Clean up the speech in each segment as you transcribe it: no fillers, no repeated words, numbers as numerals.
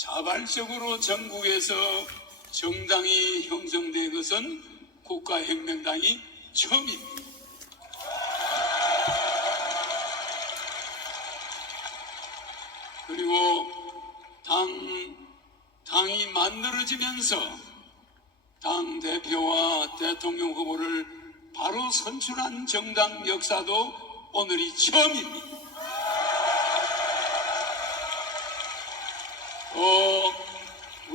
자발적으로 전국에서 정당이 형성된 것은 국가혁명당이 처음입니다. 그리고 당이 만들어지면서 당 대표와 대통령 후보를 바로 선출한 정당 역사도 오늘이 처음입니다.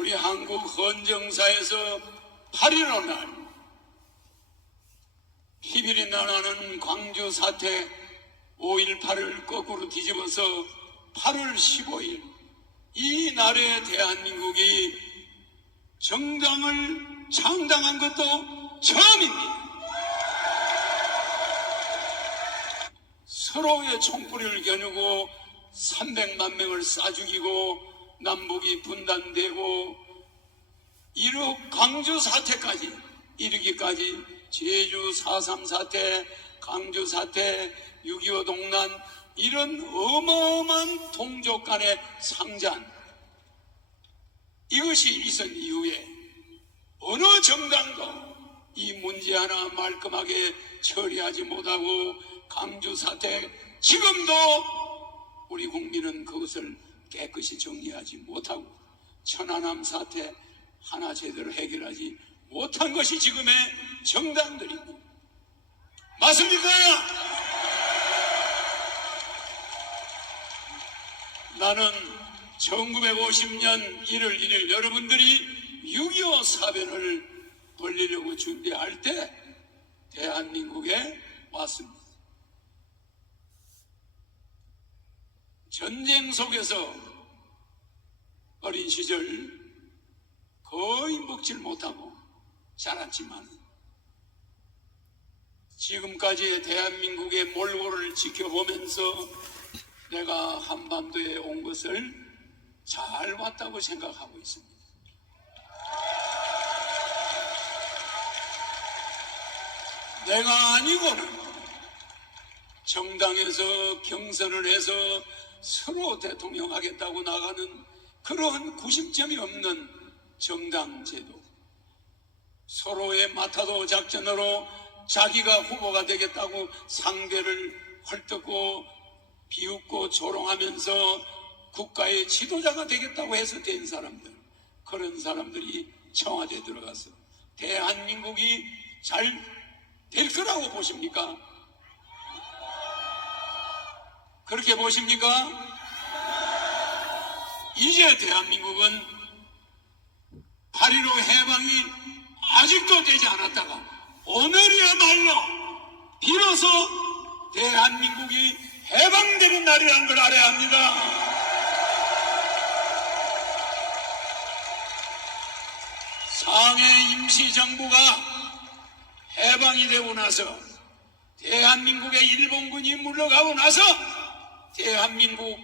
우리 한국 헌정사에서 8.15 날 피비린내 나는 광주 사태 5.18을 거꾸로 뒤집어서 8월 15일 이 날에 대한민국이 정당을 창당한 것도 처음입니다. 서로의 총뿌리를 겨누고 300만 명을 쏴 죽이고 남북이 분단되고 광주 사태까지 이르기까지 제주 4.3 사태, 광주 사태, 6.25 동란 이런 어마어마한 동족 간의 상잔 이것이 있은 이후에 어느 정당도 이 문제 하나 말끔하게 처리하지 못하고 광주 사태 지금도 우리 국민은 그것을 깨끗이 정리하지 못하고 천안함 사태 하나 제대로 해결하지 못한 것이 지금의 정당들입니다. 맞습니까? 나는 1950년 1월 1일 여러분들이 6.25 사변을 벌리려고 준비할 때 대한민국에 왔습니다. 전쟁 속에서 어린 시절 거의 먹질 못하고 자랐지만 지금까지의 대한민국의 몰골을 지켜보면서 내가 한반도에 온 것을 잘 왔다고 생각하고 있습니다. 내가 아니고는 정당에서 경선을 해서 서로 대통령 하겠다고 나가는 그러한 구심점이 없는 정당 제도, 서로의 마타도 작전으로 자기가 후보가 되겠다고 상대를 헐뜯고 비웃고 조롱하면서 국가의 지도자가 되겠다고 해서 된 사람들, 그런 사람들이 청와대에 들어가서 대한민국이 잘 될 거라고 보십니까? 그렇게 보십니까? 이제 대한민국은 8.15 해방이 아직도 되지 않았다가 오늘이야말로 비로소 대한민국이 해방되는 날이라는 걸 알아야 합니다. 상해 임시정부가 해방이 되고 나서 대한민국에 일본군이 물러가고 나서 대한민국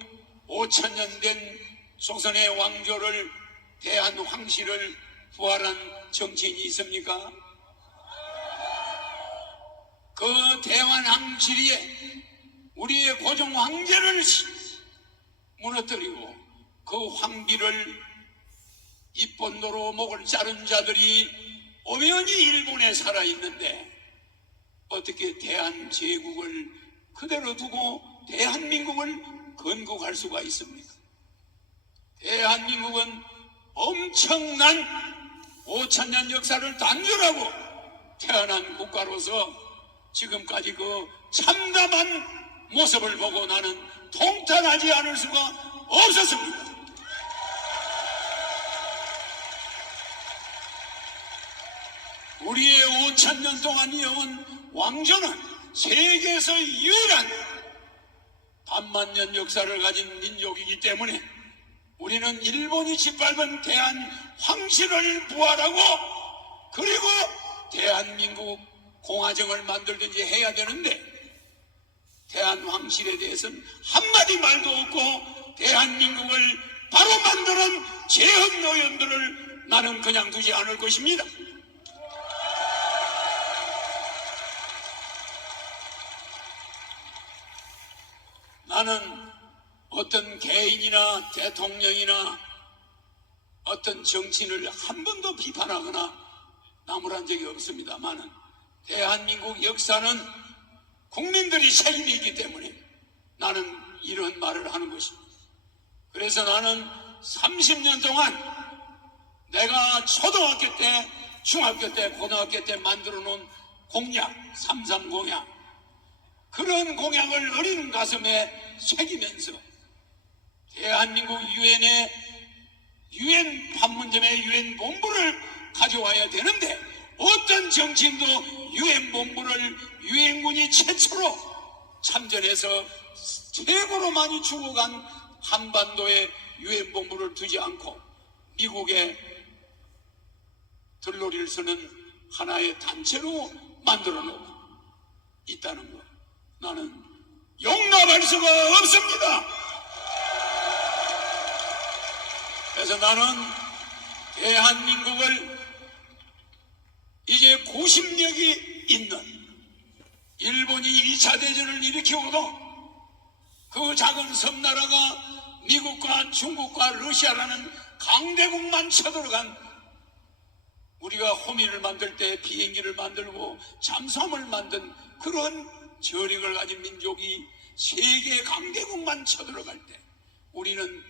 5,000년 된 조선의 왕조를 대한황실을 부활한 정치인이 있습니까? 그 대한황실이 우리의 고종 황제를 무너뜨리고 그 황비를 입본도로 목을 자른 자들이 엄연히 일본에 살아있는데 어떻게 대한제국을 그대로 두고 대한민국을 건국할 수가 있습니까? 대한민국은 엄청난 5,000년 역사를 단절하고 태어난 국가로서 지금까지 그 참담한 모습을 보고 나는 통탄하지 않을 수가 없었습니다. 우리의 5,000년 동안 이어온 왕조는 세계에서 유일한 반만년 역사를 가진 민족이기 때문에 우리는 일본이 짓밟은 대한황실을 부활하고 그리고 대한민국 공화정을 만들든지 해야 되는데 대한황실에 대해서는 한마디 말도 없고 대한민국을 바로 만드는 제헌노연들을 나는 그냥 두지 않을 것입니다. 나는 어떤 개인이나 대통령이나 어떤 정치인을 한 번도 비판하거나 나무란 적이 없습니다만 대한민국 역사는 국민들이 책임이 있기 때문에 나는 이런 말을 하는 것입니다. 그래서 나는 30년 동안 내가 초등학교 때, 중학교 때, 고등학교 때 만들어 놓은 공약, 3.3 공약, 그런 공약을 어린 가슴에 새기면서 대한민국 유엔 판문점의 유엔 본부를 가져와야 되는데 어떤 정치인도 유엔 본부를 유엔군이 최초로 참전해서 최고로 많이 죽어간 한반도에 유엔 본부를 두지 않고 미국의 들러리를 서는 하나의 단체로 만들어 놓고 있다는 것, 나는 용납할 수가 없습니다. 그래서 나는 대한민국을 이제 90력이 있는 일본이 2차 대전을 일으키고도 그 작은 섬나라가 미국과 중국과 러시아라는 강대국만 쳐들어간, 우리가 호미를 만들 때 비행기를 만들고 잠수함을 만든 그런 저력을 가진 민족이 세계 강대국만 쳐들어갈 때 우리는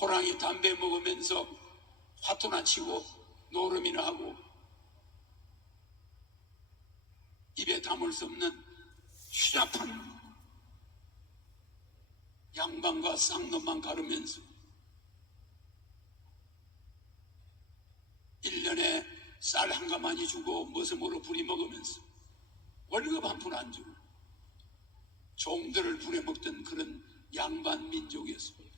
호랑이 담배 먹으면서 화투나 치고 노름이나 하고 입에 담을 수 없는 추잡한 양반과 쌍놈만 가르면서 1년에 쌀 한 가마니 주고 머슴으로 부리먹으면서 월급 한 푼 안 주고 종들을 부려먹던 그런 양반 민족이었습니다.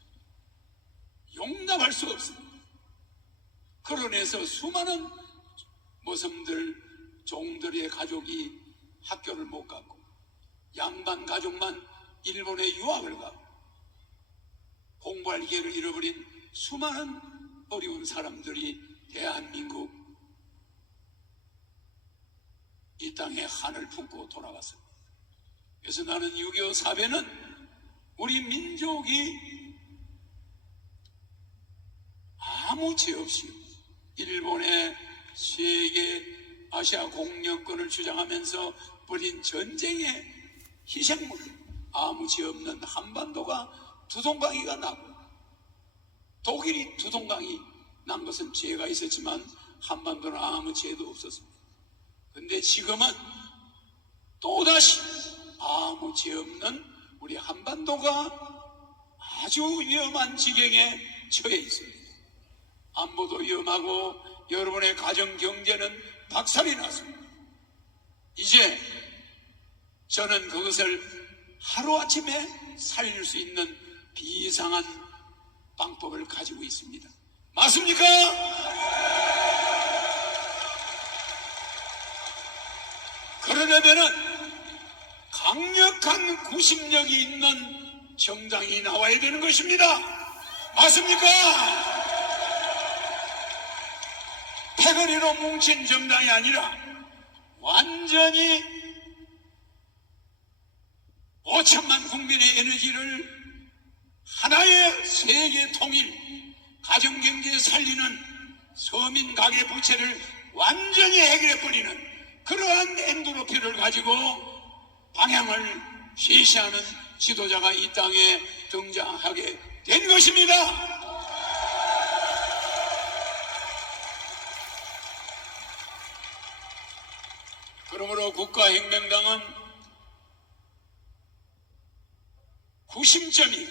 용납할 수 없습니다. 그런에서 수많은 머슴들, 종들의 가족이 학교를 못 갔고 양반 가족만 일본에 유학을 가고 공부할 기회를 잃어버린 수많은 어려운 사람들이 대한민국 이 땅에 한을 품고 돌아갔습니다. 그래서 나는 6.25 사변은 우리 민족이 아무 죄 없이 일본의 세계 아시아 공영권을 주장하면서 벌인 전쟁의 희생물, 아무 죄 없는 한반도가 두동강이가 나고 독일이 두동강이 난 것은 죄가 있었지만 한반도는 아무 죄도 없었습니다. 근데 지금은 또다시 아무 죄 없는 우리 한반도가 아주 위험한 지경에 처해 있습니다. 안보도 위험하고 여러분의 가정 경제는 박살이 났습니다. 이제 저는 그것을 하루아침에 살릴 수 있는 비상한 방법을 가지고 있습니다. 맞습니까? 그러려면은 강력한 구심력이 있는 정당이 나와야 되는 것입니다. 맞습니까? 패거리로 뭉친 정당이 아니라 완전히 5천만 국민의 에너지를 하나의 세계 통일, 가정경제 살리는 서민 가계 부채를 완전히 해결해버리는 그러한 엔도로피를 가지고 방향을 제시하는 지도자가 이 땅에 등장하게 된 것입니다. 그러므로 국가혁명당은 구심점이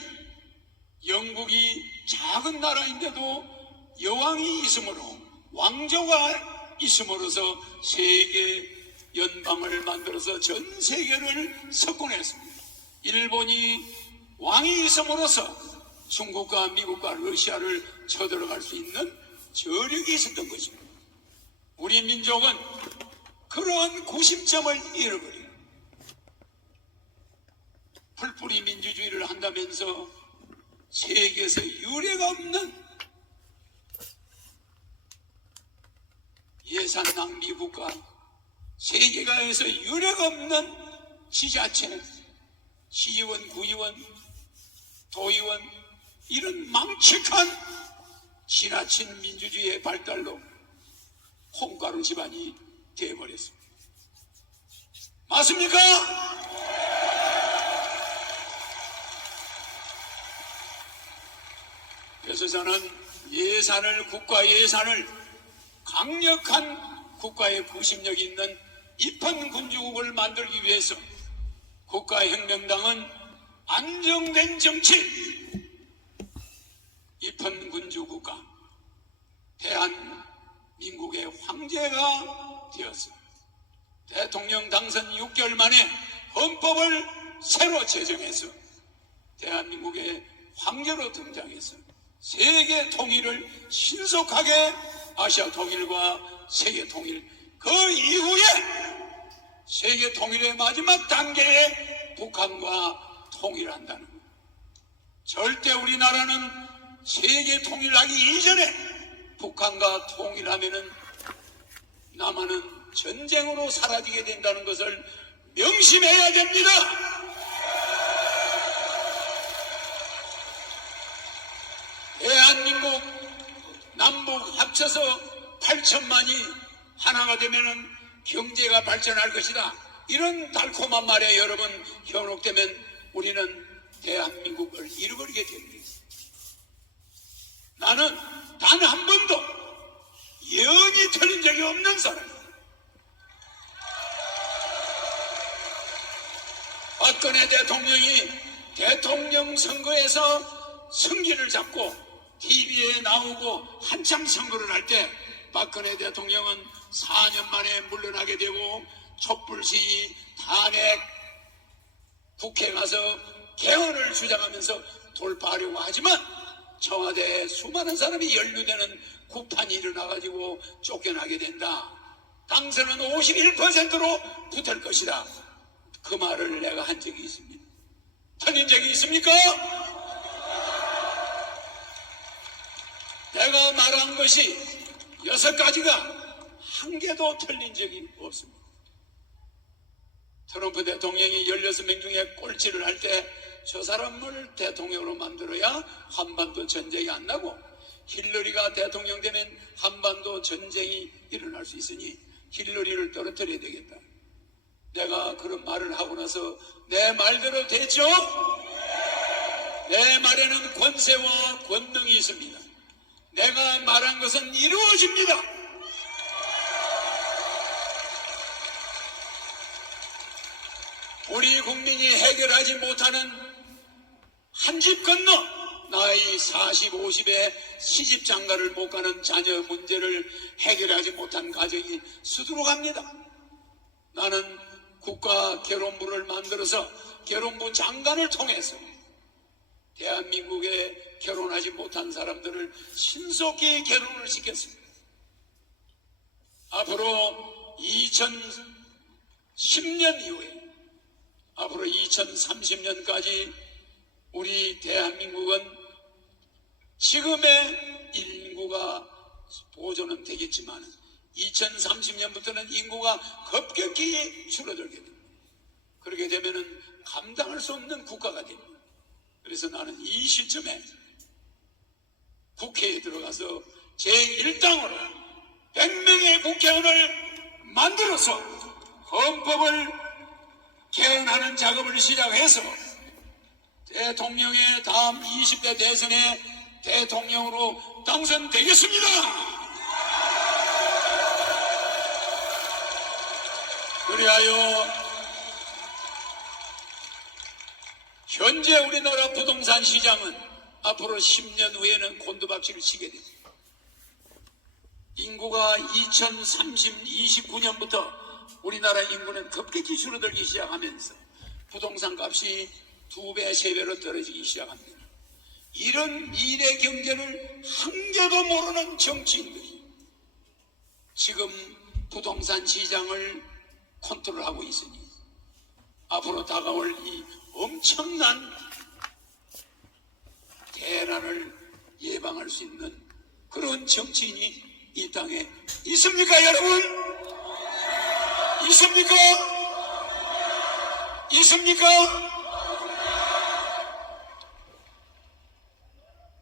영국이 작은 나라인데도 여왕이 있으므로 왕조가 있음으로써 세계 연방을 만들어서 전 세계를 석권했습니다. 일본이 왕이 있음으로써 중국과 미국과 러시아를 쳐들어갈 수 있는 저력이 있었던 것입니다. 우리 민족은 그러한 구심점을 잃어버리고 풀뿌리 민주주의를 한다면서 세계에서 유례가 없는 예산 낭비 국가, 세계가에서 유례가 없는 지자체, 시의원, 구의원, 도의원, 이런 망측한 지나친 민주주의의 발달로 콩가루 집안이 되어버렸습니다. 맞습니까? 그래서 저는 국가 예산을 강력한 국가의 구심력이 있는 입헌군주국을 만들기 위해서 국가혁명당은 안정된 정치, 입헌군주국가, 대한민국의 황제가 되었습니다. 대통령 당선 6개월 만에 헌법을 새로 제정해서 대한민국의 황제로 등장해서 세계 통일을 신속하게 아시아 통일과 세계 통일, 그 이후에 세계 통일의 마지막 단계에 북한과 통일한다는 것. 절대 우리나라는 세계 통일하기 이전에 북한과 통일하면은 남한은 전쟁으로 사라지게 된다는 것을 명심해야 됩니다. 대한민국 남북 합쳐서 8천만이 하나가 되면은 경제가 발전할 것이다. 이런 달콤한 말에 여러분 현혹되면 우리는 대한민국을 잃어버리게 됩니다. 나는 단 한 번도 예언이 틀린 적이 없는 사람입니다. 박근혜 대통령이 대통령 선거에서 승기를 잡고 TV에 나오고 한참 선거를 할 때 박근혜 대통령은 4년 만에 물러나게 되고 촛불시위, 탄핵, 국회 가서 개헌을 주장하면서 돌파하려고 하지만 청와대에 수많은 사람이 연루되는 구판이 일어나가지고 쫓겨나게 된다. 당선은 51%로 붙을 것이다. 그 말을 내가 한 적이 있습니다. 틀린 적이 있습니까? 내가 말한 것이 6가지가 한 개도 틀린 적이 없습니다. 트럼프 대통령이 16명 중에 꼴찌를 할 때 저 사람을 대통령으로 만들어야 한반도 전쟁이 안 나고, 힐러리가 대통령 되면 한반도 전쟁이 일어날 수 있으니 힐러리를 떨어뜨려야 되겠다. 내가 그런 말을 하고 나서 내 말대로 됐죠? 내 말에는 권세와 권능이 있습니다. 내가 말한 것은 이루어집니다. 우리 국민이 해결하지 못하는 한 집 건너 나이 40, 50에 시집 장가를 못 가는 자녀 문제를 해결하지 못한 가정이 수두룩합니다. 나는 국가 결혼부를 만들어서 결혼부 장관을 통해서 대한민국에 결혼하지 못한 사람들을 신속히 결혼을 시켰습니다. 앞으로 2010년 이후에 앞으로 2030년까지 우리 대한민국은 지금의 인구가 보존은 되겠지만 2030년부터는 인구가 급격히 줄어들게 됩니다. 그렇게 되면은 감당할 수 없는 국가가 됩니다. 그래서 나는 이 시점에 국회에 들어가서 제1당으로 100명의 국회의원을 만들어서 헌법을 개헌하는 작업을 시작해서 대통령의 다음 20대 대선에 대통령으로 당선되겠습니다. 그리하여 현재 우리나라 부동산 시장은 앞으로 10년 후에는 곤두박질을 치게 됩니다. 인구가 2029년부터 우리나라 인구는 급격히 줄어들기 시작하면서 부동산 값이 2배, 3배로 떨어지기 시작합니다. 이런 미래 경제를 한 개도 모르는 정치인들이 지금 부동산 시장을 컨트롤하고 있으니 앞으로 다가올 이 엄청난 대란을 예방할 수 있는 그런 정치인이 이 땅에 있습니까, 여러분? 있습니까? 있습니까?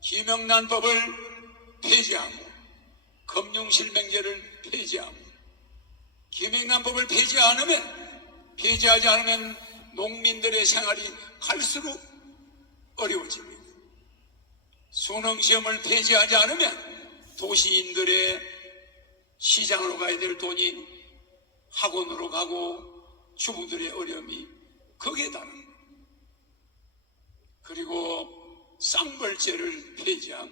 김영란법을 폐지하고 금융실명제를 폐지하고 김영란법을 폐지하지 않으면 농민들의 생활이 갈수록 어려워집니다. 수능시험을 폐지하지 않으면 도시인들의 시장으로 가야 될 돈이 학원으로 가고 주부들의 어려움이 극에 달합니다. 그리고 쌍벌제를 폐지하고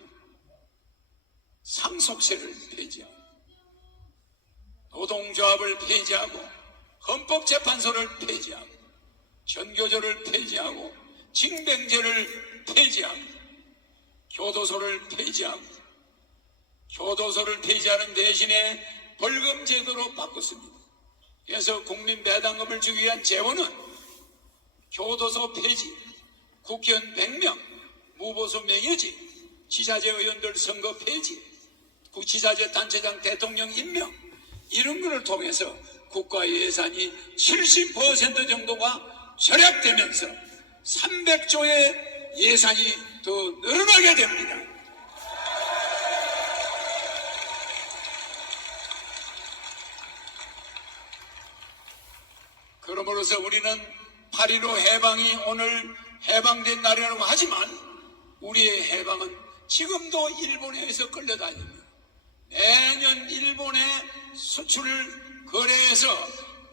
상속세를 폐지하고 노동조합을 폐지하고 헌법재판소를 폐지하고 전교조를 폐지하고 징병제를 폐지하고 교도소를 폐지하는 대신에 벌금 제도로 바꿨습니다. 그래서 국민 배당금을 주기 위한 재원은 교도소 폐지, 국회의원 100명, 무보수 명예직, 지자체 의원들 선거 폐지, 지자체 단체장 대통령 임명, 이런 것을 통해서 국가 예산이 70% 정도가 절약되면서 300조의 예산이 더 늘어나게 됩니다. 그러므로서 우리는 8.15 해방이 오늘 해방된 날이라고 하지만 우리의 해방은 지금도 일본에 의해서 끌려다닙니다. 매년 일본에 수출 거래해서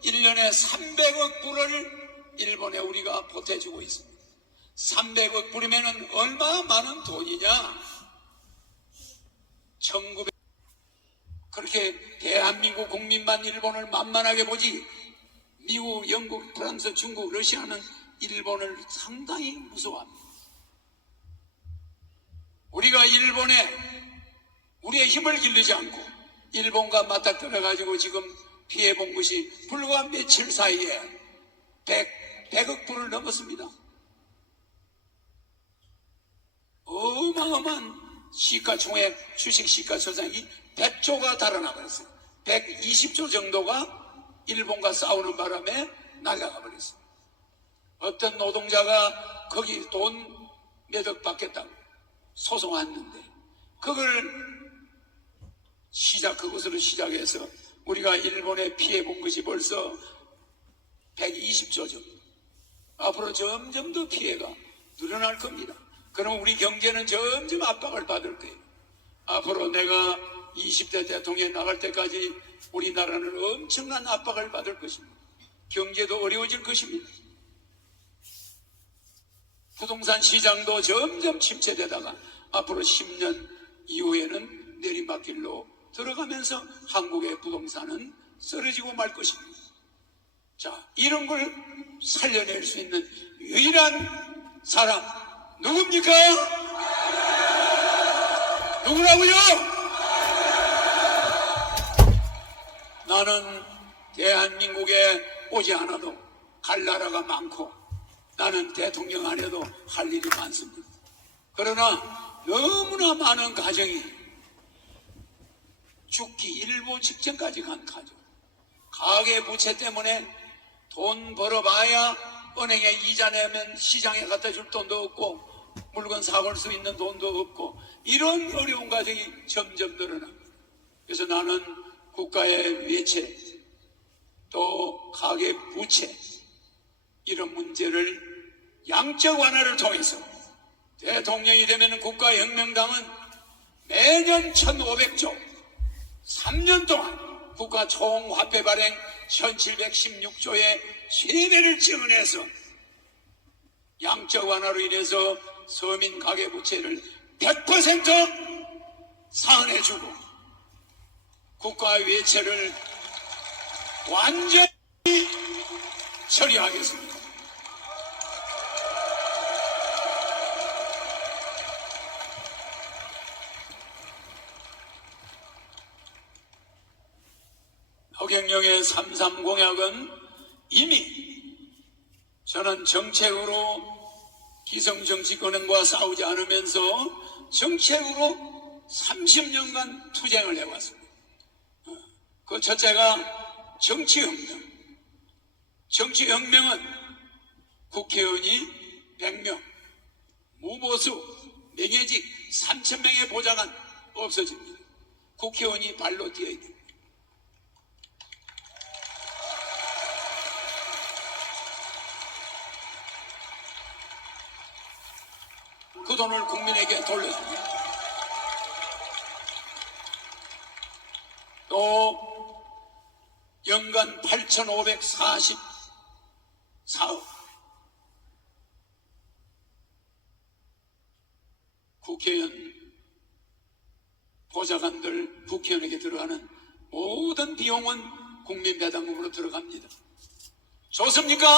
1년에 300억 불을 일본에 우리가 보태주고 있습니다. 300억 불이면 얼마나 많은 돈이냐? 그렇게 대한민국 국민만 일본을 만만하게 보지 미국, 영국, 프랑스, 중국, 러시아는 일본을 상당히 무서워합니다. 우리가 일본에 우리의 힘을 기르지 않고 일본과 맞닥뜨려가지고 지금 피해본 것이 불과 며칠 사이에 100억 불을 넘었습니다. 어마어마한 시가총액 주식 시가총액이 100조가 달아나 버렸어요. 120조 정도가 일본과 싸우는 바람에 날아가 버렸어요. 어떤 노동자가 거기 돈 몇 억 받겠다고 소송했는데 그것으로 시작해서 우리가 일본에 피해본 것이 벌써 120조 정도. 앞으로 점점 더 피해가 늘어날 겁니다. 그럼 우리 경제는 점점 압박을 받을 거예요. 앞으로 내가 20대 대통령에 나갈 때까지 우리나라는 엄청난 압박을 받을 것입니다. 경제도 어려워질 것입니다. 부동산 시장도 점점 침체되다가 앞으로 10년 이후에는 내리막길로 들어가면서 한국의 부동산은 쓰러지고 말 것입니다. 자, 이런 걸 살려낼 수 있는 유일한 사람 누굽니까? 누구라고요? 나는 대한민국에 오지 않아도 갈 나라가 많고 나는 대통령 안 해도 할 일이 많습니다. 그러나 너무나 많은 가정이 죽기 일보 직전까지 간 가정, 가계부채 때문에 돈 벌어봐야 은행에 이자 내면 시장에 갖다 줄 돈도 없고 물건 사올 수 있는 돈도 없고 이런 어려운 가정이 점점 늘어납니다. 그래서 나는 국가의 외채 또 가계부채 이런 문제를 양적 완화를 통해서 대통령이 되면 국가혁명당은 매년 1,500조 3년 동안 국가 총화폐 발행 1,716조의 3배를 증언해서 양적 완화로 인해서 서민 가계부채를 100% 상환해주고 국가 외채를 완전히 처리하겠습니다. 허경영의 3.3 공약은 이미 저는 정책으로 기성정치권과 싸우지 않으면서 정책으로 30년간 투쟁을 해왔습니다. 그 첫째가 정치혁명. 정치혁명은 국회의원이 100명, 무보수, 명예직 3,000명에 보장한 없어집니다. 국회의원이 발로 뛰어야 됩니다. 그 돈을 국민에게 돌려줍니다. 또 연간 8,544억 국회의원 보좌관들 국회의원에게 들어가는 모든 비용은 국민배당금으로 들어갑니다. 좋습니까?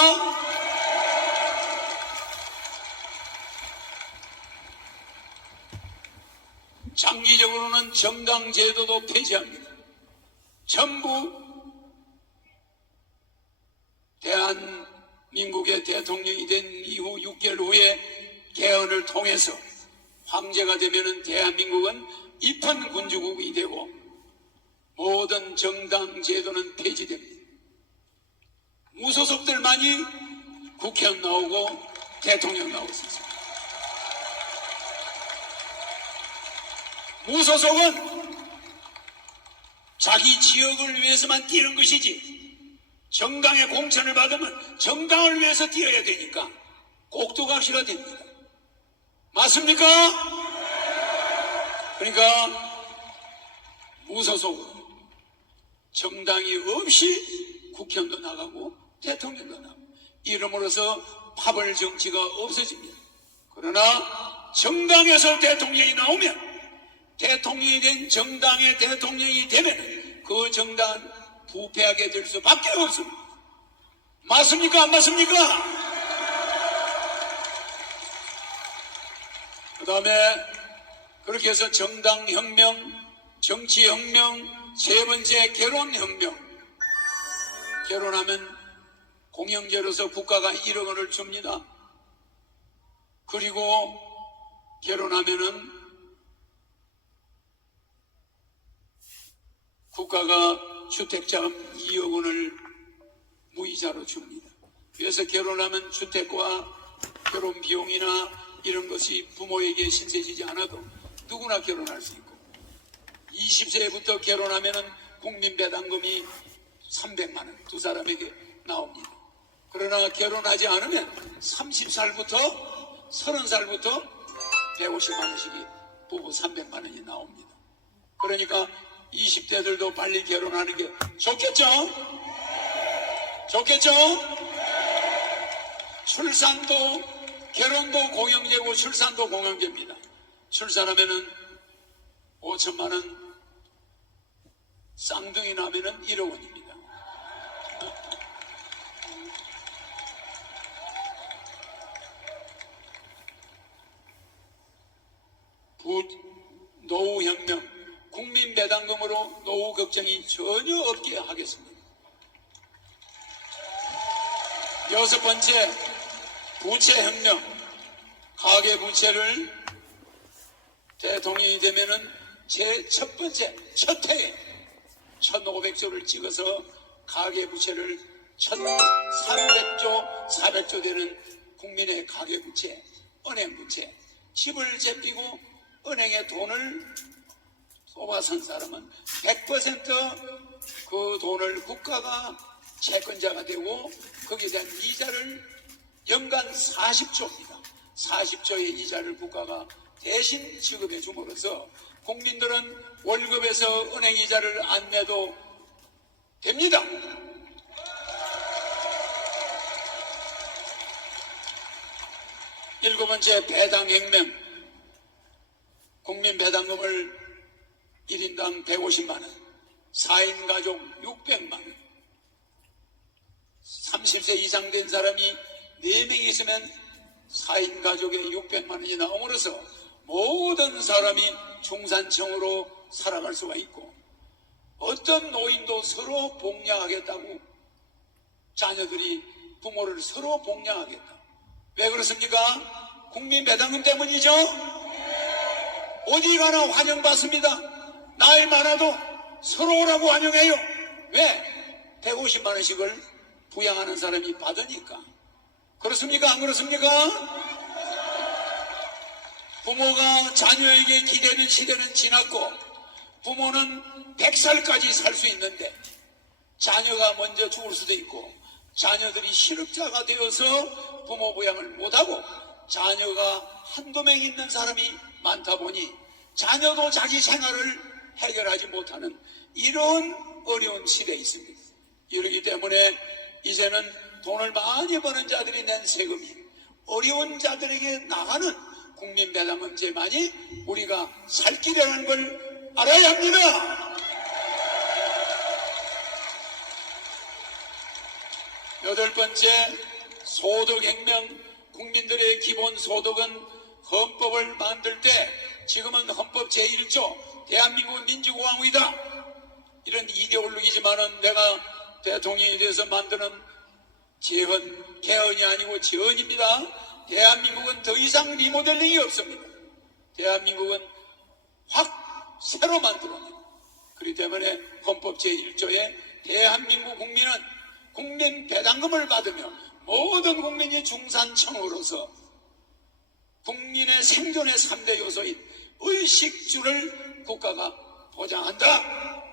장기적으로는 정당 제도도 폐지합니다. 전부 대한민국의 대통령이 된 이후 6개월 후에 개헌을 통해서 황제가 되면은 대한민국은 입헌군주국이 되고 모든 정당 제도는 폐지됩니다. 무소속들만이 국회의원 나오고 대통령 나오고 있습니다. 무소속은 자기 지역을 위해서만 뛰는 것이지 정당의 공천을 받으면 정당을 위해서 뛰어야 되니까 꼭두각시가 됩니다. 맞습니까? 그러니까 무소속은 정당이 없이 국회의원도 나가고 대통령도 나가고 이름으로써 파벌 정치가 없어집니다. 그러나 정당에서 대통령이 나오면 대통령이 된 정당의 대통령이 되면 그 정당은 부패하게 될 수밖에 없습니다. 맞습니까? 안 맞습니까? 그 다음에 그렇게 해서 정당혁명, 정치혁명, 세 번째 결혼혁명. 결혼하면 공영제로서 국가가 1억 원을 줍니다. 그리고 결혼하면은 국가가 주택자금 2억 원을 무이자로 줍니다. 그래서 결혼하면 주택과 결혼 비용이나 이런 것이 부모에게 신세지지 않아도 누구나 결혼할 수 있고 20세부터 결혼하면은 국민배당금이 300만 원 두 사람에게 나옵니다. 그러나 결혼하지 않으면 30살부터 30살부터 150만 원씩이 부부 300만 원이 나옵니다. 그러니까 20대들도 빨리 결혼하는 게 좋겠죠? 좋겠죠? 출산도 결혼도 공영제고 출산도 공영제입니다. 출산하면은 5천만 원, 쌍둥이 나면은 1억 원입니다. 노후혁명, 국민배당금으로 노후 걱정이 전혀 없게 하겠습니다. 여섯 번째, 부채혁명. 가계부채를 대통령이 되면은 제 첫 번째, 첫 해에 1,500조를 찍어서 가계부채를 1,300조, 400조 되는 국민의 가계부채, 은행부채, 집을 제피고 은행에 돈을 쏘아선 사람은 100% 그 돈을 국가가 채권자가 되고 거기에 대한 이자를 연간 40조입니다. 40조의 이자를 국가가 대신 지급해 줌으로써 국민들은 월급에서 은행 이자를 안 내도 됩니다. 일곱 번째, 배당혁명. 국민배당금을 1인당 150만 원, 4인 가족 600만 원, 30세 이상 된 사람이 4명이 있으면 4인 가족에 600만 원이 나옴으로써 모든 사람이 중산층으로 살아갈 수가 있고 어떤 노인도 서로 복양하겠다고 자녀들이 부모를 서로 복양하겠다. 왜 그렇습니까? 국민배당금 때문이죠? 어디 가나 환영받습니다. 나이 많아도 서로 오라고 환영해요. 왜? 150만 원씩을 부양하는 사람이 받으니까. 그렇습니까? 안 그렇습니까? 부모가 자녀에게 기대는 시대는 지났고 부모는 100살까지 살 수 있는데 자녀가 먼저 죽을 수도 있고 자녀들이 실업자가 되어서 부모 부양을 못하고 자녀가 한두 명 있는 사람이 많다 보니 자녀도 자기 생활을 해결하지 못하는 이런 어려운 시대에 있습니다. 이러기 때문에 이제는 돈을 많이 버는 자들이 낸 세금이 어려운 자들에게 나가는 국민배당금제만이 우리가 살 길이라는 걸 알아야 합니다. 여덟 번째, 소득혁명. 국민들의 기본 소득은 헌법을 만들 때 지금은 헌법 제1조 대한민국 민주공화국이다 이런 이데올로기지만은 내가 대통령이 돼서 만드는 재헌, 개헌이 아니고 재헌입니다. 대한민국은 더 이상 리모델링이 없습니다. 대한민국은 확 새로 만들어냅니다. 그렇기 때문에 헌법 제1조에 대한민국 국민은 국민 배당금을 받으며 모든 국민이 중산층으로서 국민의 생존의 3대 요소인 의식주를 국가가 보장한다.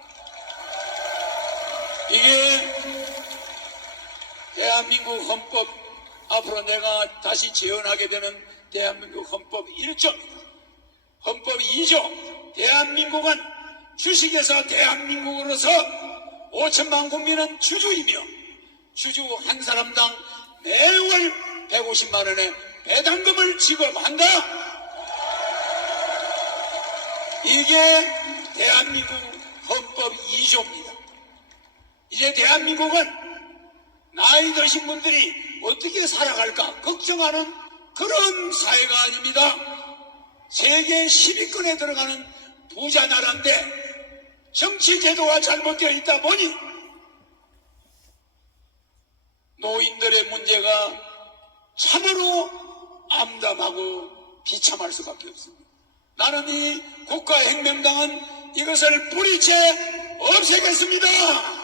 이게 대한민국 헌법, 앞으로 내가 다시 재헌하게 되는 대한민국 헌법 1조입니다. 헌법 2조, 대한민국은 주식에서 대한민국으로서 5천만 국민은 주주이며 주주 한 사람당 매월 150만 원의 배당금을 지급한다. 이게 대한민국 헌법 2조입니다. 이제 대한민국은 나이 드신 분들이 어떻게 살아갈까 걱정하는 그런 사회가 아닙니다. 세계 10위권에 들어가는 부자 나라인데 정치제도가 잘못되어 있다 보니 노인들의 문제가 참으로 암담하고 비참할 수밖에 없습니다. 나는 이 국가혁명당은 이것을 뿌리째 없애겠습니다.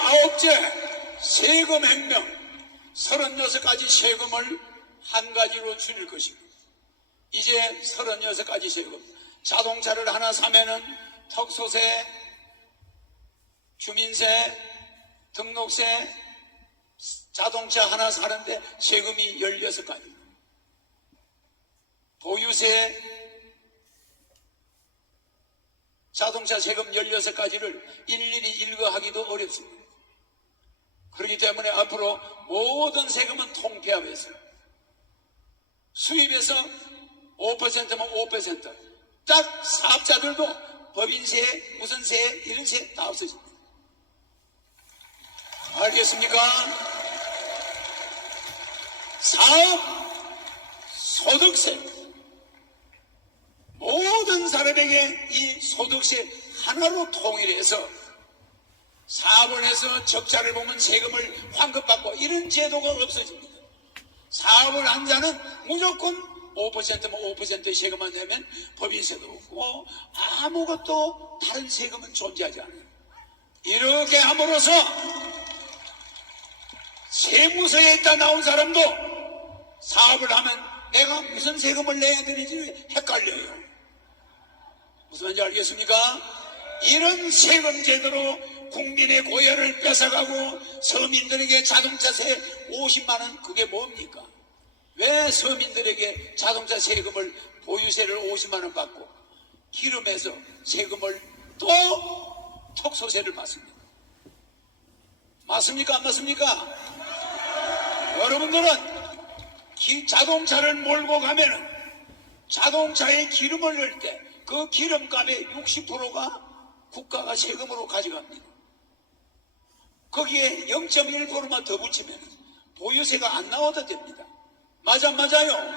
9째 세금혁명. 36가지 세금을 한 가지로 줄일 것입니다. 이제 36가지 세금. 자동차를 하나 사면은 턱소세, 주민세, 등록세, 자동차 하나 사는데 세금이 16가지. 보유세, 자동차 세금 16가지를 일일이 일거하기도 어렵습니다. 그렇기 때문에 앞으로 모든 세금은 통폐합해서 수입에서 5%면 5%, 딱 사업자들도 법인세, 무슨 세, 이런 세 다 없어집니다. 알겠습니까? 사업, 소득세. 모든 사람에게 이 소득세 하나로 통일해서 사업을 해서 적자를 보면 세금을 환급받고 이런 제도가 없어집니다. 사업을 한 자는 무조건 5%면 5% 세금만 내면 법인세도 없고 아무것도 다른 세금은 존재하지 않아요. 이렇게 함으로써 세무서에 있다 나온 사람도 사업을 하면 내가 무슨 세금을 내야 되는지 헷갈려요. 무슨 말인지 알겠습니까? 이런 세금 제도로 국민의 고열을 뺏어가고 서민들에게 자동차세 50만 원 그게 뭡니까? 왜 서민들에게 자동차 세금을 보유세를 50만 원 받고 기름에서 세금을 또 톡소세를 받습니까? 맞습니까? 안 맞습니까? 여러분들은 자동차를 몰고 가면은 자동차에 기름을 넣을 때 그 기름값의 60%가 국가가 세금으로 가져갑니다. 거기에 0.1%만 더 붙이면 보유세가 안 나와도 됩니다. 맞아요?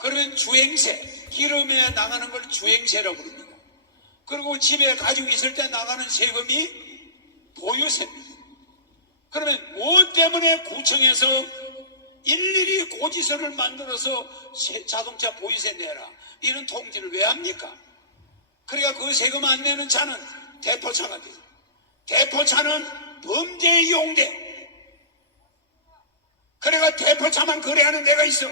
그러면 주행세, 기름에 나가는 걸 주행세라고 부릅니다. 그리고 집에 가지고 있을 때 나가는 세금이 보유세입니다. 그러면 무엇 때문에 구청에서 일일이 고지서를 만들어서 자동차 보유세 내라 이런 통지를 왜 합니까? 그러니까 그 세금 안 내는 차는 대포차가 돼요. 대포차는 범죄 이용돼. 그래가 대포차만 거래하는 데가 있어.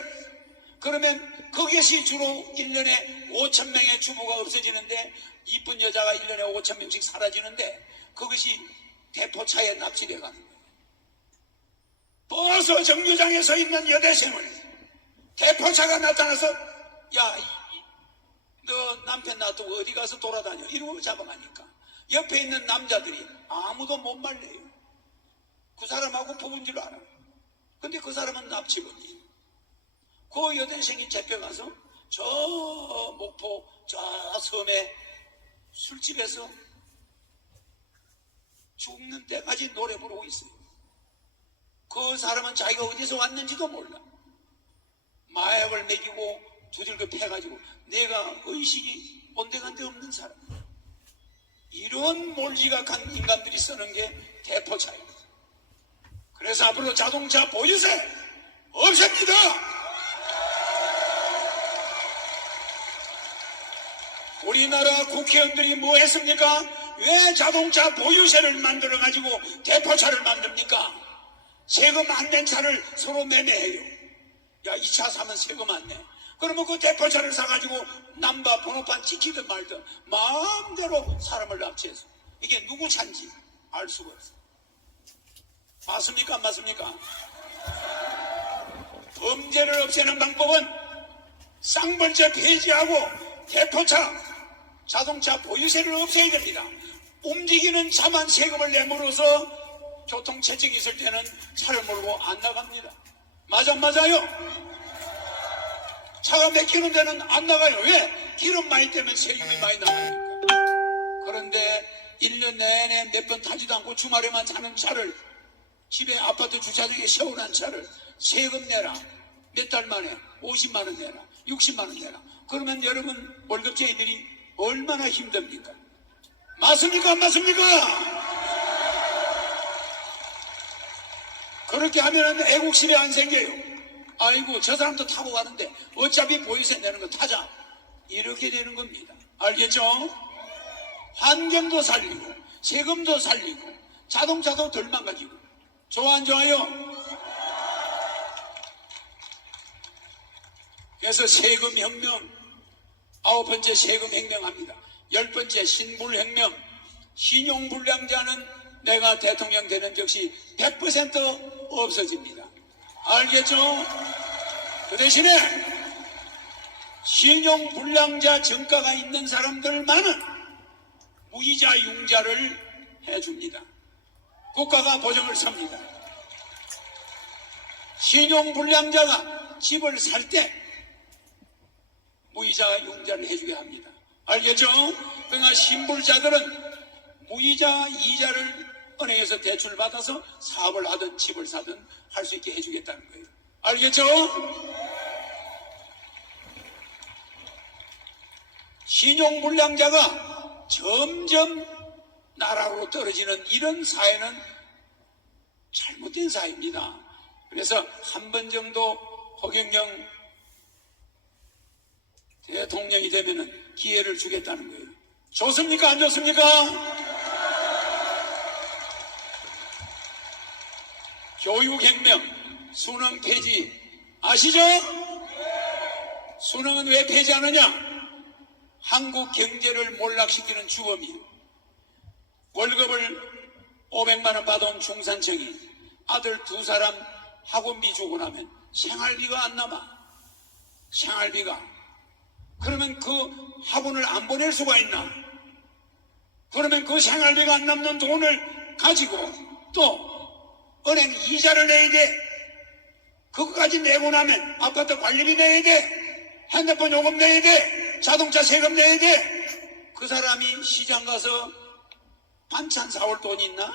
그러면 그것이 주로 1년에 5,000명의 주부가 없어지는데, 이쁜 여자가 1년에 5,000명씩 사라지는데, 그것이 대포차에 납치돼 가는 거예요. 버스 정류장에 서 있는 여대생을 대포차가 나타나서, 야, 너 남편 놔두고 어디 가서 돌아다녀, 이러고 잡아가니까 옆에 있는 남자들이 아무도 못 말려요. 그 사람하고 부부인 줄 알아. 근데 그 사람은 납치범이에요. 그 여대생이 잡혀가서 저 목포 저 섬에 술집에서 죽는 때까지 노래 부르고 있어요. 그 사람은 자기가 어디서 왔는지도 몰라. 마약을 먹이고 두들겨 패가지고 내가 의식이 온데간데 없는 사람. 이런 몰지각한 인간들이 쓰는 게 대포차예요. 그래서 앞으로 자동차 보유세 없앱니다. 우리나라 국회의원들이 뭐 했습니까? 왜 자동차 보유세를 만들어가지고 대포차를 만듭니까? 세금 안 낸 차를 서로 매매해요. 야, 이 차 사면 세금 안 내. 그러면 그 대포차를 사가지고 남바 번호판 찍히든 말든 마음대로 사람을 납치해서, 이게 누구 차인지 알 수가 없어. 맞습니까? 안 맞습니까? 범죄를 없애는 방법은 쌍벌죄 폐지하고 대포차, 자동차 보유세를 없애야 됩니다. 움직이는 차만 세금을 내므로써 교통체증이 있을 때는 차를 몰고 안 나갑니다. 맞아, 맞아요? 차가 막히는 데는 안 나가요. 왜? 기름 많이 떼면 세금이 많이 나가니까. 그런데 1년 내내 몇 번 타지도 않고 주말에만 타는 차를, 집에 아파트 주차장에 세워놓은 차를 세금 내라. 몇 달 만에 50만 원 내라, 60만 원 내라. 그러면 여러분 월급쟁이들이 얼마나 힘듭니까? 맞습니까? 안 맞습니까? 그렇게 하면은 애국심이 안 생겨요. 아이고, 저 사람도 타고 가는데 어차피 보유세 내는 거 타자, 이렇게 되는 겁니다. 알겠죠? 환경도 살리고 세금도 살리고 자동차도 덜 망가지고. 좋아 안 좋아요? 그래서 세금 혁명, 9번째 세금 혁명합니다. 10번째 신불혁명. 신용불량자는 내가 대통령 되는 즉시 100% 없어집니다. 알겠죠? 그 대신에 신용불량자 정가가 있는 사람들만은 무이자 융자를 해줍니다. 국가가 보증을 섭니다. 신용불량자가 집을 살 때 무이자 융자를 해주게 합니다. 알겠죠? 그러나 신불자들은 무이자 이자를 은행에서 대출을 받아서 사업을 하든 집을 사든 할 수 있게 해주겠다는 거예요. 알겠죠? 신용불량자가 점점 나락으로 떨어지는 이런 사회는 잘못된 사회입니다. 그래서 한 번 정도 허경영 대통령이 되면은 기회를 주겠다는 거예요. 좋습니까? 안 좋습니까? 교육혁명, 수능 폐지 아시죠? 수능은 왜 폐지하느냐? 한국 경제를 몰락시키는 주범이에요. 월급을 500만 원 받아온 중산층이 아들 2사람 학원비 주고 나면 생활비가 안 남아. 생활비가. 그러면 그 학원을 안 보낼 수가 있나? 그러면 그 생활비가 안 남는 돈을 가지고 또 은행 이자를 내야 돼. 그거까지 내고 나면 아파트 관리비 내야 돼. 핸드폰 요금 내야 돼. 자동차 세금 내야 돼. 그 사람이 시장 가서 반찬 사올 돈이 있나?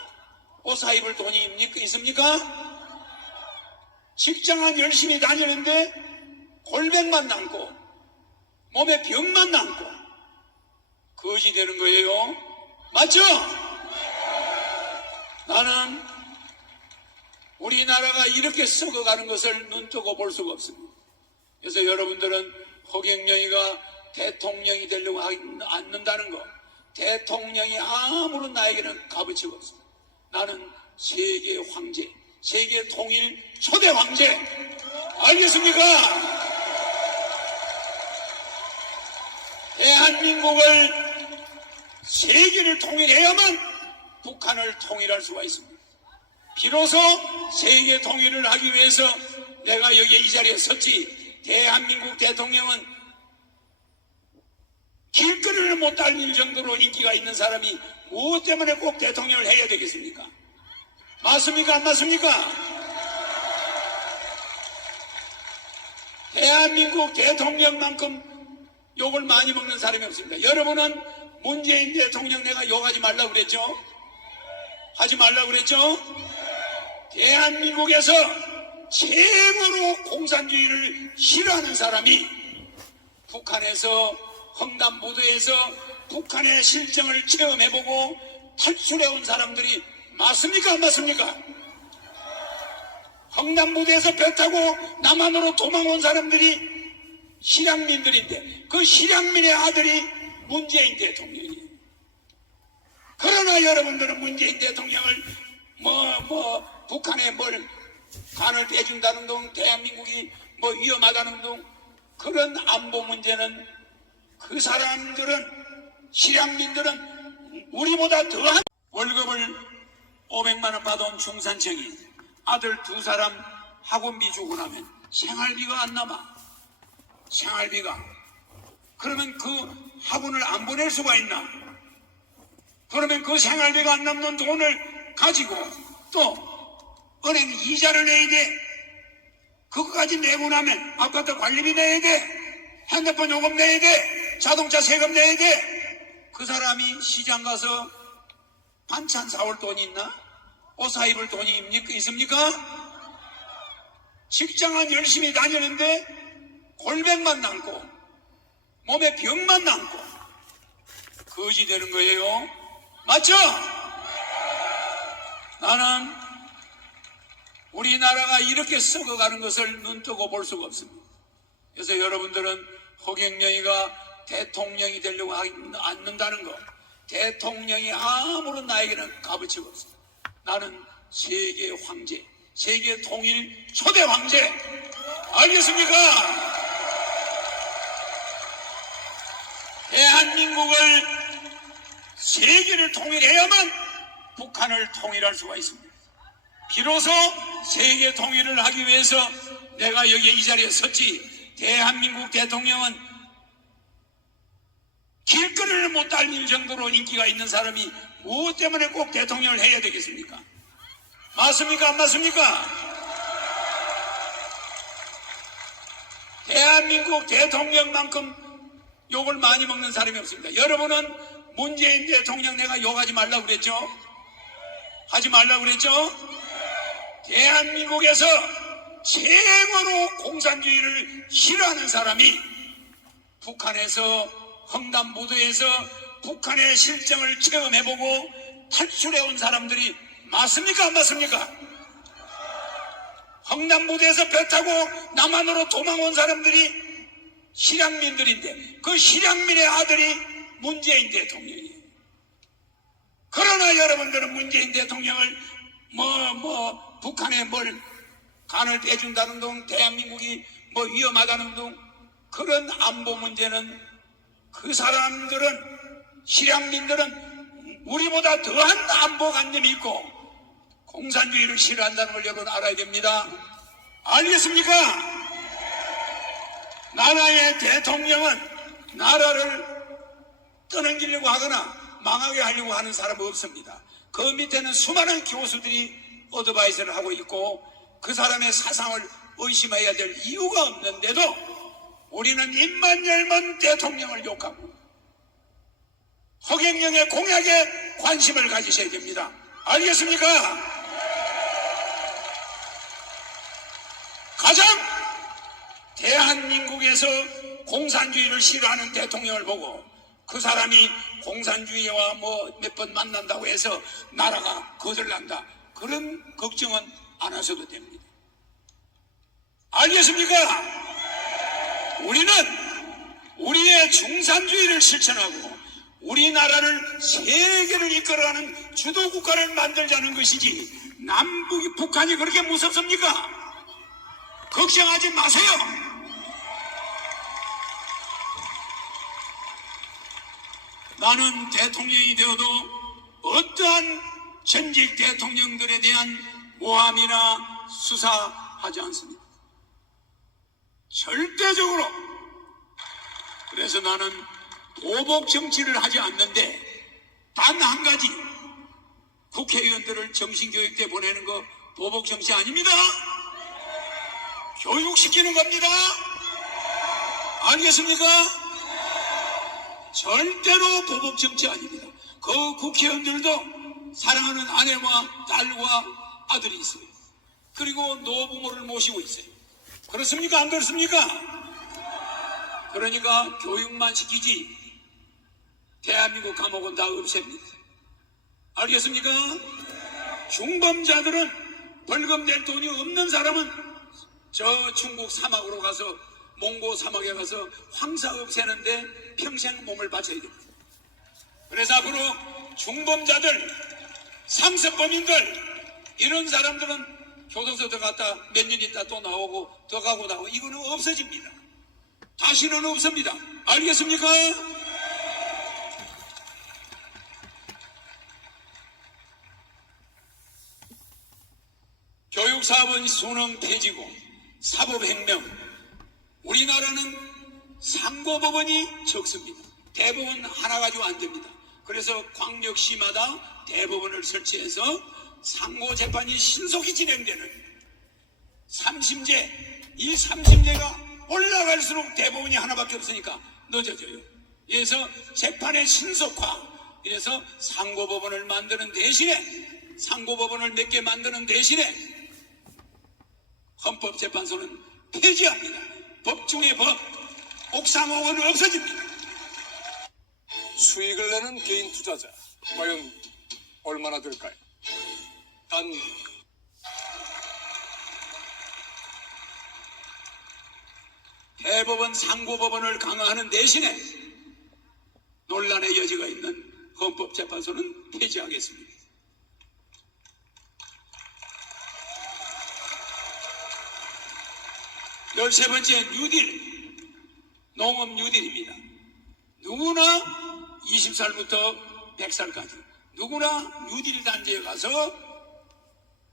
옷 사입을 돈이 있습니까? 직장은 열심히 다니는데 골백만 남고 몸에 병만 남고 그것이 되는 거예요. 맞죠? 나는 우리나라가 이렇게 썩어가는 것을 눈뜨고 볼 수가 없습니다. 그래서 여러분들은 허경영이가 대통령이 되려고 하지 않는다는 거, 대통령이 아무런 나에게는 값어치가 없습니다. 나는 세계 황제, 세계 통일 초대 황제. 알겠습니까? 대한민국을 세계를 통일해야만 북한을 통일할 수가 있습니다. 비로소 세계 통일을 하기 위해서 내가 여기 이 자리에 섰지, 대한민국 대통령은 길거리를 못 달릴 정도로 인기가 있는 사람이 무엇 때문에 꼭 대통령을 해야 되겠습니까? 맞습니까? 안 맞습니까? 대한민국 대통령만큼 욕을 많이 먹는 사람이 없습니다. 여러분은 문재인 대통령 내가 욕하지 말라고 그랬죠? 하지 말라고 그랬죠? 대한민국에서 최고로 공산주의를 싫어하는 사람이 북한에서 횡단보도에서 북한의 실정을 체험해보고 탈출해온 사람들이 맞습니까? 안 맞습니까? 횡단보도에서 배 타고 남한으로 도망온 사람들이 실향민들인데 그 실향민의 아들이 문재인 대통령이에요. 그러나 여러분들은 문재인 대통령을 북한에 뭘 간을 빼준다는 둥, 대한민국이 위험하다는 둥, 그런 안보 문제는 그 사람들은, 실향민들은 우리보다 더한 월급을 500만 원 받아온 중산층이 아들 2사람 학원비 주고 나면 생활비가 안 남아. 생활비가. 그러면 그 학원을 안 보낼 수가 있나? 그러면 그 생활비가 안 남는 돈을 가지고 또 은행 이자를 내야 돼. 그거까지 내고 나면 아파트 관리비 내야 돼. 핸드폰 요금 내야 돼. 자동차 세금 내야 돼. 그 사람이 시장 가서 반찬 사올 돈이 있나? 옷 사입을 돈이 있습니까? 직장은 열심히 다니는데 골백만 남고 몸에 병만 남고 거지 되는 거예요. 맞죠? 나는 우리나라가 이렇게 썩어가는 것을 눈뜨고 볼 수가 없습니다. 그래서 여러분들은 허경영이가 대통령이 되려고 하지 않는다는 거, 대통령이 아무런 나에게는 값어치가 없습니다. 나는 세계 황제, 세계 통일 초대 황제. 알겠습니까? 대한민국을 세계를 통일해야만 북한을 통일할 수가 있습니다. 비로소 세계 통일을 하기 위해서 내가 여기 이 자리에 섰지, 대한민국 대통령은 길거리를 못 달릴 정도로 인기가 있는 사람이 무엇 때문에 꼭 대통령을 해야 되겠습니까? 맞습니까? 안 맞습니까? 대한민국 대통령만큼 욕을 많이 먹는 사람이 없습니다. 여러분은 문재인 대통령 내가 욕하지 말라고 그랬죠? 하지 말라고 그랬죠? 대한민국에서 최고로 공산주의를 싫어하는 사람이 북한에서 횡단보도에서 북한의 실정을 체험해보고 탈출해온 사람들이 맞습니까? 안 맞습니까? 횡단보도에서 배 타고 남한으로 도망온 사람들이 실향민들인데 그 실향민의 아들이 문재인 대통령이에요. 그러나 여러분들은 문재인 대통령을 북한에 뭘 간을 빼준다는 둥, 대한민국이 위험하다는 둥, 그런 안보 문제는 그 사람들은, 실향민들은 우리보다 더한 안보관념이 있고 공산주의를 싫어한다는 걸 여러분 알아야 됩니다. 알겠습니까? 나라의 대통령은 나라를 떠넘기려고 하거나 망하게 하려고 하는 사람은 없습니다. 그 밑에는 수많은 교수들이 어드바이스를 하고 있고 그 사람의 사상을 의심해야 될 이유가 없는데도 우리는 입만 열면 대통령을 욕하고 허경영의 공약에 관심을 가지셔야 됩니다. 알겠습니까? 가장 대한민국에서 공산주의를 싫어하는 대통령을 보고 그 사람이 공산주의와 몇 번 만난다고 해서 나라가 거덜난다, 그런 걱정은 안 하셔도 됩니다. 알겠습니까? 우리는 우리의 중산주의를 실천하고 우리나라를 세계를 이끌어가는 주도국가를 만들자는 것이지 남북이 북한이 그렇게 무섭습니까? 걱정하지 마세요. 나는 대통령이 되어도 어떠한 전직 대통령들에 대한 모함이나 수사하지 않습니다. 절대적으로. 그래서 나는 보복 정치를 하지 않는데, 단 한 가지, 국회의원들을 정신교육대 보내는 거 보복 정치 아닙니다. 교육시키는 겁니다. 알겠습니까? 절대로 보복 정치 아닙니다. 그 국회의원들도 사랑하는 아내와 딸과 아들이 있어요. 그리고 노부모를 모시고 있어요. 그렇습니까? 안 그렇습니까? 그러니까 교육만 시키지 대한민국 감옥은 다 없앱니다. 알겠습니까? 중범자들은 벌금 낼 돈이 없는 사람은 저 중국 사막으로 가서, 몽고 사막에 가서 황사 없애는데 평생 몸을 바쳐야 됩니다. 그래서 앞으로 중범자들, 상습범인들, 이런 사람들은 교도소 들어갔다 몇 년 있다 또 나오고 더 가고 나오고, 이거는 없어집니다. 다시는 없습니다. 알겠습니까? 교육사업은 수능 폐지고 사법혁명. 우리나라는 상고법원이 적습니다. 대법원 하나 가지고 안 됩니다. 그래서 광역시마다 대법원을 설치해서 상고재판이 신속히 진행되는 3심제, 이 3심제가 올라갈수록 대법원이 하나밖에 없으니까 늦어져요. 그래서 재판의 신속화, 이래서 상고법원을 만드는 대신에, 상고법원을 몇 개 만드는 대신에 헌법재판소는 폐지합니다. 법 중의 법, 옥상호원은 없어집니다. 수익을 내는 개인 투자자, 과연 얼마나 될까요? 단 대법원, 상고법원을 강화하는 대신에 논란의 여지가 있는 헌법재판소는 폐지하겠습니다. 열세 번째, 뉴딜, 농업 뉴딜입니다. 누구나 20살부터 100살까지 누구나 뉴딜 단지에 가서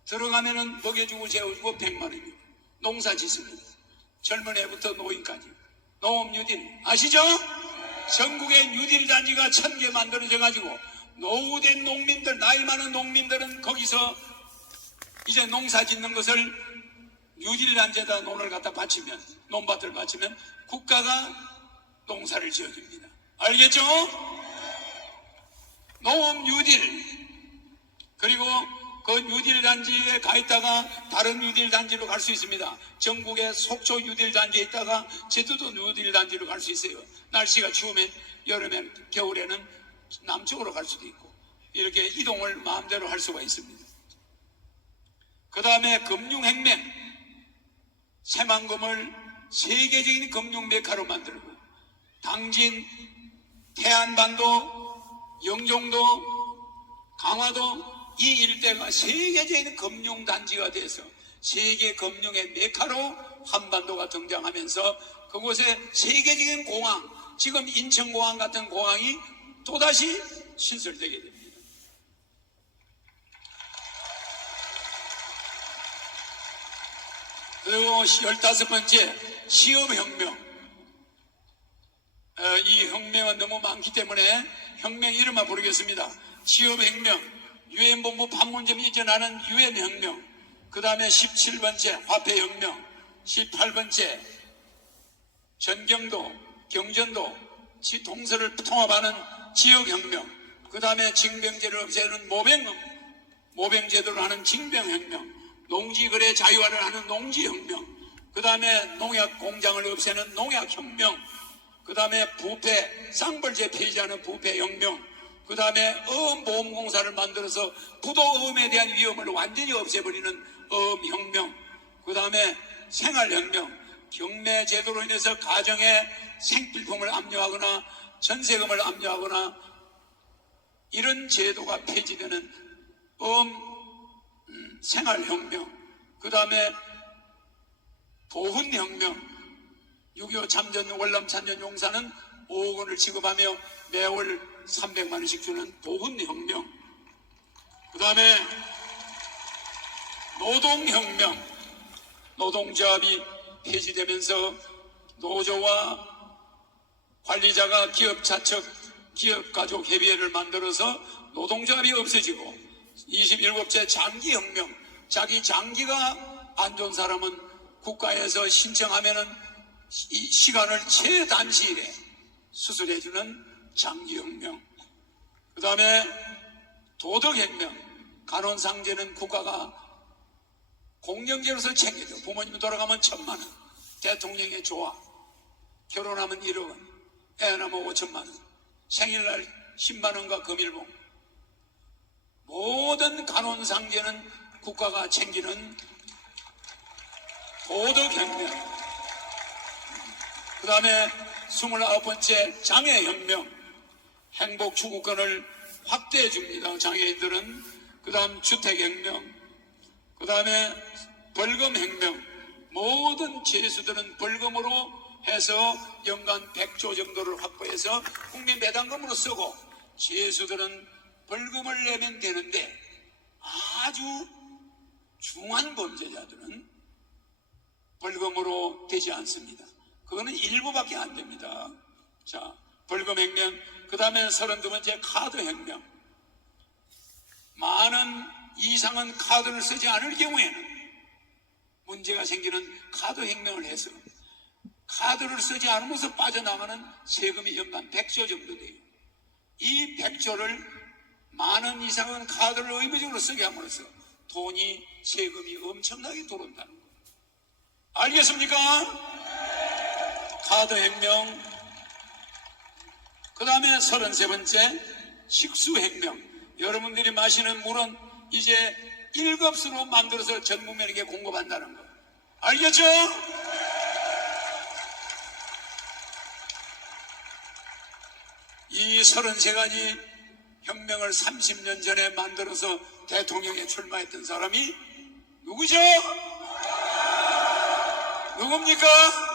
들어가면은 먹여주고 재워주고 100만 원입니다. 농사 짓습니다. 젊은 애부터 노인까지. 농업 뉴딜 아시죠? 전국에 뉴딜 단지가 1000개 만들어져 가지고 노후된 농민들, 나이 많은 농민들은 거기서 이제 농사 짓는 것을 뉴딜 단지에다 논을 갖다 바치면, 논밭을 바치면 국가가 농사를 지어줍니다. 알겠죠? 농업 뉴딜. 그리고 그 뉴딜 단지에 가 있다가 다른 뉴딜 단지로 갈 수 있습니다. 전국에 속초 뉴딜 단지에 있다가 제주도 뉴딜 단지로 갈 수 있어요. 날씨가 추우면 여름엔, 겨울에는 남쪽으로 갈 수도 있고, 이렇게 이동을 마음대로 할 수가 있습니다. 그 다음에 금융혁명. 새만금을 세계적인 금융 메카로 만들고, 당진, 태안반도, 영종도, 강화도, 이 일대가 세계적인 금융단지가 돼서 세계 금융의 메카로 한반도가 등장하면서 그곳에 세계적인 공항, 지금 인천공항 같은 공항이 또다시 신설되게 됩니다. 그리고 15번째, 취업혁명. 이 혁명은 너무 많기 때문에 혁명 이름만 부르겠습니다. 취업혁명, 유엔본부 판문점 이전하는 유엔혁명, 그 다음에 17번째 화폐혁명, 18번째 전경도, 경전도, 동서를 통합하는 지역혁명, 그 다음에 징병제를 없애는 모병제도를 하는 징병혁명, 농지거래 자유화를 하는 농지혁명, 그 다음에 농약공장을 없애는 농약혁명, 그 다음에 부패, 쌍벌제 폐지하는 부패혁명, 그 다음에 어음보험공사를 만들어서 부도어음에 대한 위험을 완전히 없애버리는 어음혁명, 그 다음에 생활혁명, 경매제도로 인해서 가정에 생필품을 압류하거나 전세금을 압류하거나 이런 제도가 폐지되는 생활혁명, 그 다음에 보훈혁명, 6.25 참전 월남 참전 용사는 5억 원을 지급하며 매월 300만 원씩 주는 보훈혁명, 그 다음에 노동혁명, 노동조합이 폐지되면서 노조와 관리자가 기업 자척, 기업 가족 협의회를 만들어서 노동조합이 없어지고 27째 장기혁명, 자기 장기가 안 좋은 사람은 국가에서 신청하면은 이 시간을 최단시일에 수술해주는 장기혁명, 그 다음에 도덕혁명, 간혼상제는 국가가 공영제로서 챙겨줘. 부모님 돌아가면 1,000만 원, 대통령의 조화, 결혼하면 1억 원, 애 낳으면 5천만 원, 생일날 10만 원과 금일봉, 모든 간혼상제는 국가가 챙기는 도덕혁명, 그 다음에 29번째 장애혁명, 행복 추구권을 확대해 줍니다. 장애인들은. 그 다음 주택혁명, 그 다음에 벌금혁명, 모든 죄수들은 벌금으로 해서 연간 100조 정도를 확보해서 국민 배당금으로 쓰고 죄수들은 벌금을 내면 되는데 아주 중한 범죄자들은 벌금으로 되지 않습니다. 그거는 일부밖에 안 됩니다. 자, 벌금혁명, 그 다음에 32번째 카드혁명. 많은 이상은 카드를 쓰지 않을 경우에는 문제가 생기는 카드혁명을 해서 카드를 쓰지 않으면서 빠져나가는 세금이 연간 100조 정도 돼요. 이 100조를 많은 이상은 카드를 의무적으로 쓰게 함으로써 돈이, 세금이 엄청나게 들어온다는 거예요. 알겠습니까? 카드혁명, 그 다음에 33번째 식수혁명. 여러분들이 마시는 물은 이제 1급수로 만들어서 전 국민에게 공급한다는 거. 알겠죠? 이 33가지 혁명을 30년 전에 만들어서 대통령에 출마했던 사람이 누구죠? 누굽니까?